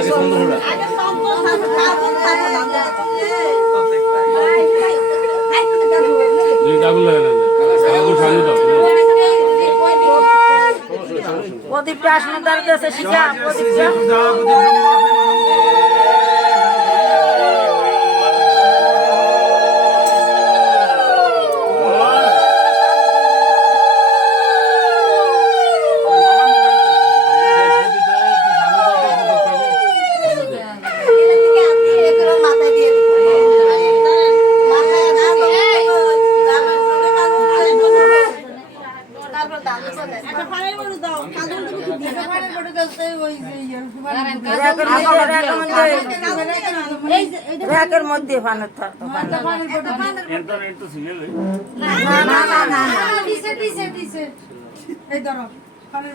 থাকে বন্ধুরা আগুন লাগে না আগুন সামনে দাও প্রদীপটা আসলে দাঁড়িয়ে আছে শিখা প্রদীপটা র্যাকের মধ্যে ফানের থাকতো না না না এই ধরো পানির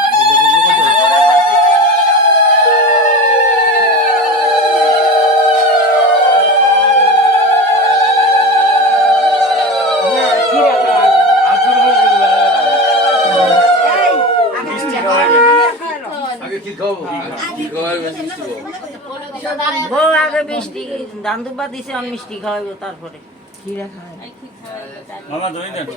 আগে কি খাব? কি খাওয়ার বেশি বউ আগে মিষ্টি ধান দুব্বা দিছে আমি মিষ্টি খাওয়াবো তারপরে। মামা ধরে দেন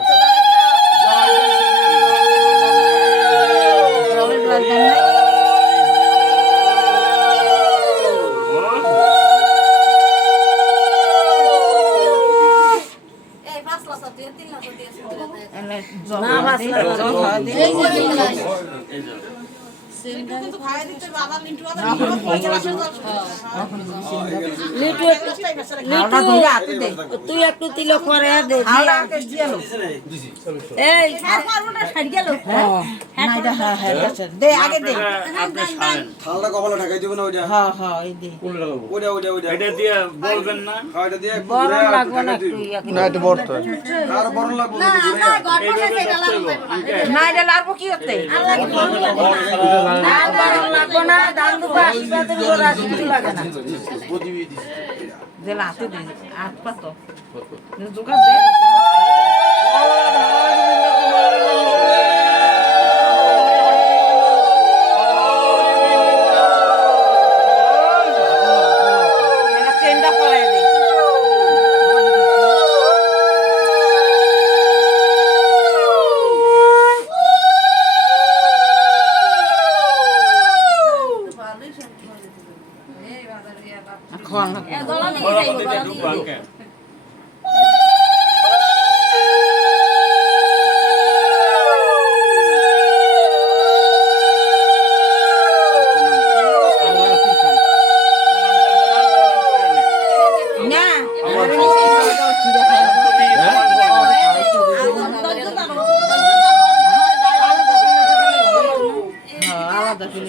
না তুই একটু তিলক করে এই দে আগে দে ঠান্ডা কপালে ঢাকাই দেবেন ওইটা হ্যাঁ হ্যাঁ এই দে ওইটা ওইটা ওইটা এটা দিয়ে বলবেন না হ্যাঁ, দিয়ে বড় লাগবে না একটু ইয়া করে। আর বড় লাগবে না না এটা লাড়বো কি হতে না, বড় লাগবে না দান দেবো আশীর্বাদের উপর কিছু লাগে না। দে হাতে দে হাত পাতো জোগাড় এখন বড় দিতে ঢুকবো আঙ্কে না